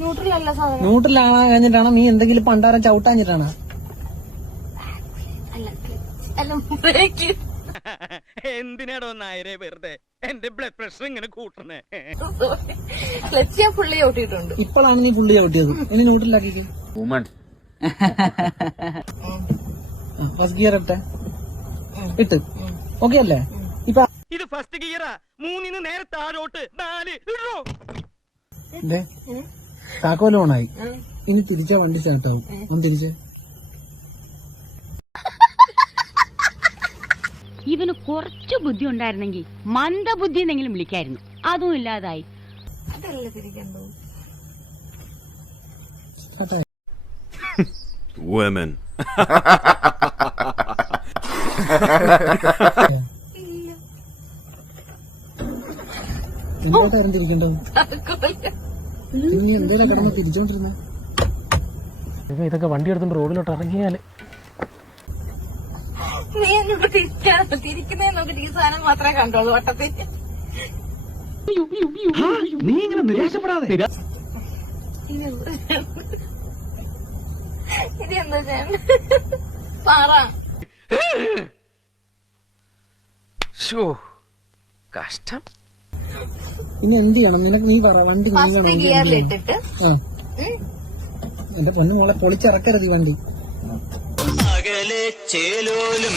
ന്യൂട്രലാണാ കഴിഞ്ഞിട്ടാണോ നീ എന്തെങ്കിലും പണ്ടാരം ചവിട്ടാഞ്ഞിട്ടാണ്? എന്തിനാടോ നായരെ വെറുതെ എന്റെ ബ്ലഡ് പ്രഷർ ഇങ്ങനെ കൂട്ടണേ? ഫുള്ളി ചവിട്ടിയിട്ടുണ്ട്. ഇപ്പോഴാണ് നീ ഫുള്ളി ചവിട്ടിയത്. ഇനി ന്യൂട്രലാക്കിക്ക്. ഫസ്റ്റ് ഗിയർ ഇട്ട് ഓക്കെ അല്ലേ? ഇപ്പൊ ഇത് ഫസ്റ്റ് ഗിയറാ. 3 നേരെ താഴോട്ട് 4 താക്കോല് ഓണായി. ഇനി തിരിച്ച വണ്ടി സ്റ്റാർട്ടാവും. ഒന്ന് തിരിച്ചേ. ഇവന് കുറച്ചു ബുദ്ധി ഉണ്ടായിരുന്നെങ്കിൽ മന്ദബുദ്ധി എന്നെങ്കിലും വിളിക്കായിരുന്നു. അതും ഇല്ലാതായി. Women. എന്തോട്ടായിരുന്നു തിരിക്കേണ്ടത്? നീ എന്തേലും കടന്ന് തിരിച്ചോണ്ടിരുന്നേ? ഇതൊക്കെ വണ്ടി എടുത്തോണ്ട് റോഡിലോട്ട് ഇറങ്ങിയാല് നീ എന്നോട് തിരിക്കുന്നേ നോക്കിട്ട് ഈ സാധനം മാത്രമേ കണ്ടോളൂ വട്ടത്തിൽ. നീ ഇങ്ങനെ നിരാശപ്പെടാതെ. ഇത് എന്താ ഞാൻ പാറ കഷ്ടം. ഇനി എന്ത് ചെയ്യണം നിനക്ക്? നീ പറ. വണ്ടി ഫസ്റ്റ് ഗിയറിലിട്ടിട്ട് എന്റെ പൊന്നു മോളെ പൊളിച്ചിറക്കരുത് ഈ വണ്ടി. ചേലോലും